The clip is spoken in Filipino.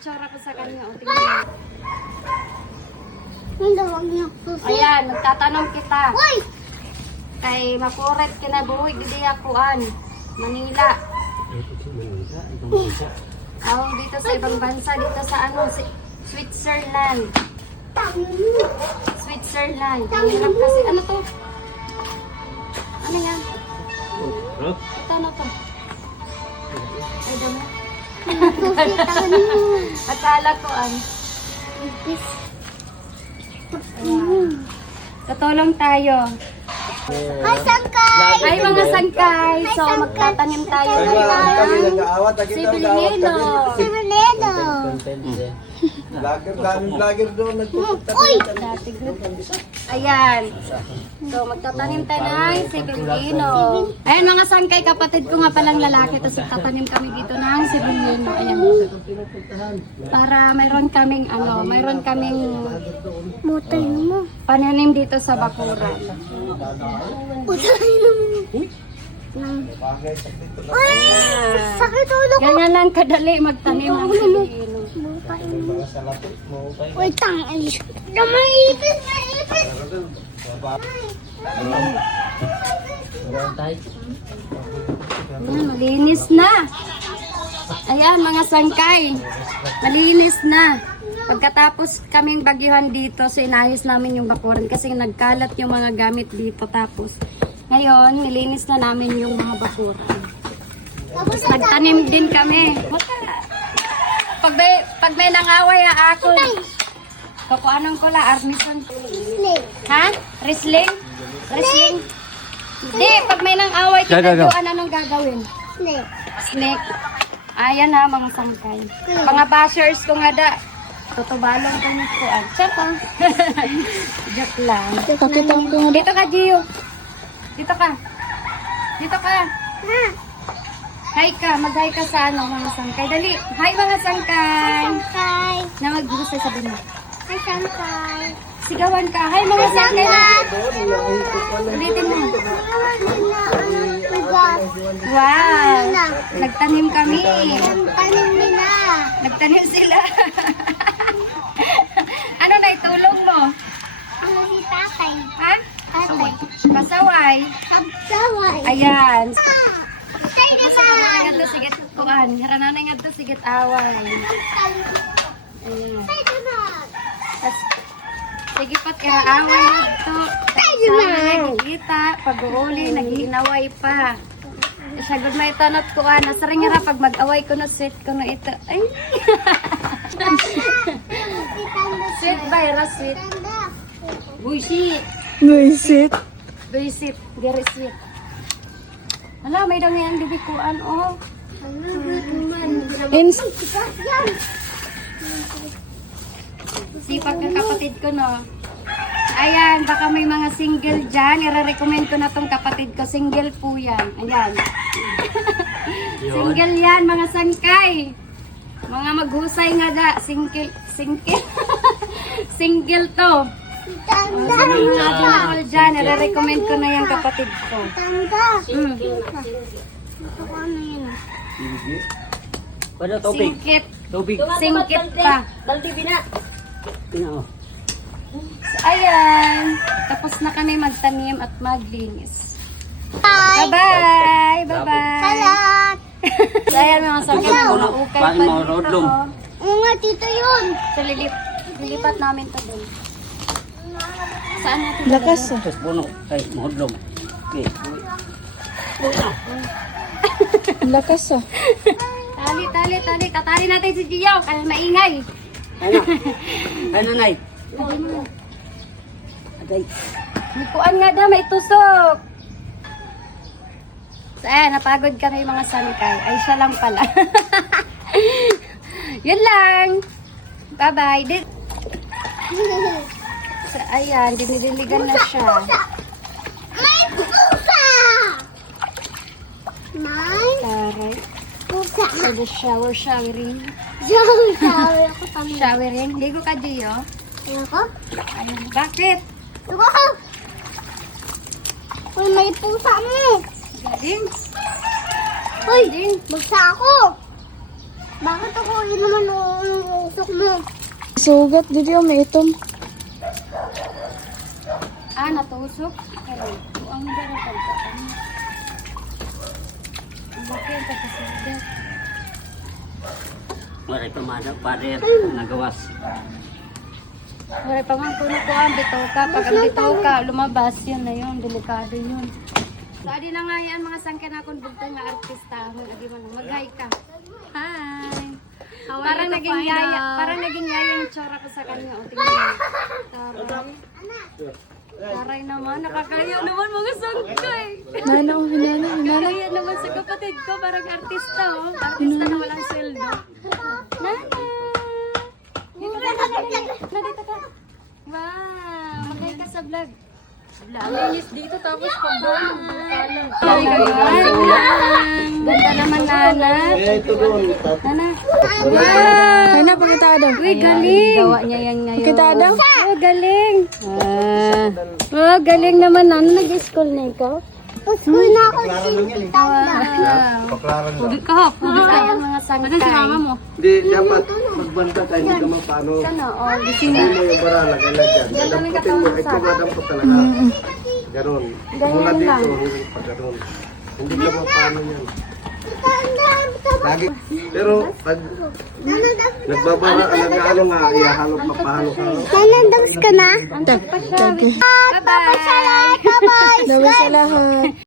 itsura ko sa kanya. O, tingnan. Hindi, huwag niyo susi. Ayan, magtatanong kita. Uy! Kay makuret kinabuhi, didi akuan. Manila. Oh, dito sa ibang bansa, dito sa ano, Switzerland. Switzerland. Ang hirap kasi, ano to? Ano yan? Ito, ano to? Ay, dami. Susi, tahan mo. Akala ko, tutulong tayo. Hi, Sangkay! Ay, mga sangkay. So, magtatanim tayo ng sibilino. Si Maneno. Vlogger doon nagpupunta. Uy! Ayan. So, magtatanim tayo ng sibilino. Ayan, mga sangkay, kapatid ko nga palang lalaki. Tapos tatanim kami dito ng sibilino. Ayan. Para mayroon kaming, Mutay mo. pananim dito sa bakuran. Mutay mo. Uy! Sakit ulo ko. Ganyan lang kadali magtanim ng sibilino. Mutay mo. Uy, tangay. Maipit, maipit. Ayan, malinis na. Ayan, mga sangkay. Malinis na. Pagkatapos kaming bagyuhan dito, so inayos namin yung bakuran kasi nagkalat yung mga gamit dito. Tapos, ngayon, nilinis na namin yung mga bakuran. Tapos, nagtanim din kami. Pag may nangaway, ako. Kukuanan ko la, Armison. Ha? Wrestling? Wrestling? Hindi, pag may nang-away kita doon, anong gagawin? Snake. Snake. Ayan ha, mga sangkay. Mga bashers ko nga da. Tutubalong kami ko. Tsaka. Joke lang. Dito ka, Gio. Dito ka. Dito ka. Hi ka. Mag-hi ka sa ano, mga sangkay. Dali. Hi, mga sangkay. Sangkay. Na mag-gusay sa mo. Hi, Sangkay. Sigawan ka. Hi, mga sangkay. Ulitin mo. Wow! Nagtanim kami. Tanim nila. Nagtanim sila. Ano na itulong mo? Ano si tatay? Ha? Tatay. Pasaway. Sabsaway. Ayan. Ay, Tapos diba? nanay nga to sigit kuan. Harananay nga to sigit away. Ayan. Ay, diba? Sige pat iraaway nga to. Sama nagkikita. Pag-uuli, naghihinaway pa. Siya good may tanot ko nasa rin nga pag mag-away ko no set ko no ito. Ay. Set ba rasit? Buisit. Buisit. Buisit. Gerisit. Hala, may dami ang bibikuan oh. Sipag ng kapatid ko no. Ayan, baka may mga single dyan. I-recommend ko na tong kapatid ko. Single po yan. Ayan. Single yan, mga sangkay. Mga maghusay nga da. Single. Single to. Tanda. Mga single dyan. I-recommend ko na yung kapatid ko. Tanda. Ito ko ano yun. Pada topik. Singkit. Topik. Singkit pa. Tingnan mo. So, ayan. Tapos na kami magtanim at maglinis. Bye. Bye-bye! Bye-bye! Salat. So, ayan mga sangkay. Ukay pa Paano mo, dito. Rodlong? Oo nga, tito yun. So, lilipat namin to doon. Saan natin? Lakas ah. Terus puno. Ay, mahudlong. Okay. Lakas ah. Tali. Tatali natin si Gio. Kaya maingay. Ano? Ano, Nay? Agay. Nikuan nga daw, may tusok. So, ayan, napagod kami mga sangkay. Ay, siya lang pala. Yun lang. Bye-bye. So, ayan, dinidiligan na siya. May pusa! May Taray. pusa. So, the showering. Sabi ako kami. Showering. Ligo ka, Gio. Ako? Ayun. Bakit? Ako! Uy, may pusa mo! Galing. Uy, bugsa ako! Bakit ako? Yun naman tusok mo. Sugat, dito yung may itom. Natusok. Ay, ang darapal ka. Bakit ang pagkasugat? Wala ito pader. Nagawas. Wala pa man kuno ko ang bitaw ka. Pag ang bitaw ka, lumabas yan na yun. Delikado yun. So, adi na nga yan mga sangkin akong bugtong nga artista. Adi man, mag-hi ka. Hi! Parang naging yaya yung tsura ko sa kanya. O, tingnan. Taray naman, nakakaya naman mga sangkay. Nana, hinana. Nakakaya naman sa kapatid ko, parang artista oh. Artista na walang sweldo. Nana! Dito ka. Wow! Magay ka sa vlog. Linis dito tapos pagbalang. Ganda naman, Nana. Ito doon. Nana. Wow! Nana, pakita daw. Uy, galing. Gawa niya yan ngayon. Pakita daw. Oh, galing. Oh, galing naman, Nana. Nag-school na ikaw? School na ako, Cindy. Paklaran lang. Hubi ka, ang mga sangkay. Ano si mama mo? Hindi, dapat magbanta tayo. Hindi ka mapano. Sana, oh, Hindi mo yung barala. Kailan dyan. Damputin mo. Ito madampot talaga. Ganon. Mula dito. Pag ganon. Hindi ka mapano yan. Lagi. Pero pag nagbabara ka, nag-ano nga, ihalo, papahalo-halo. Nanandams ka na? Antok pa siya. Bye-bye. Bye-bye. Dawin sa lahat.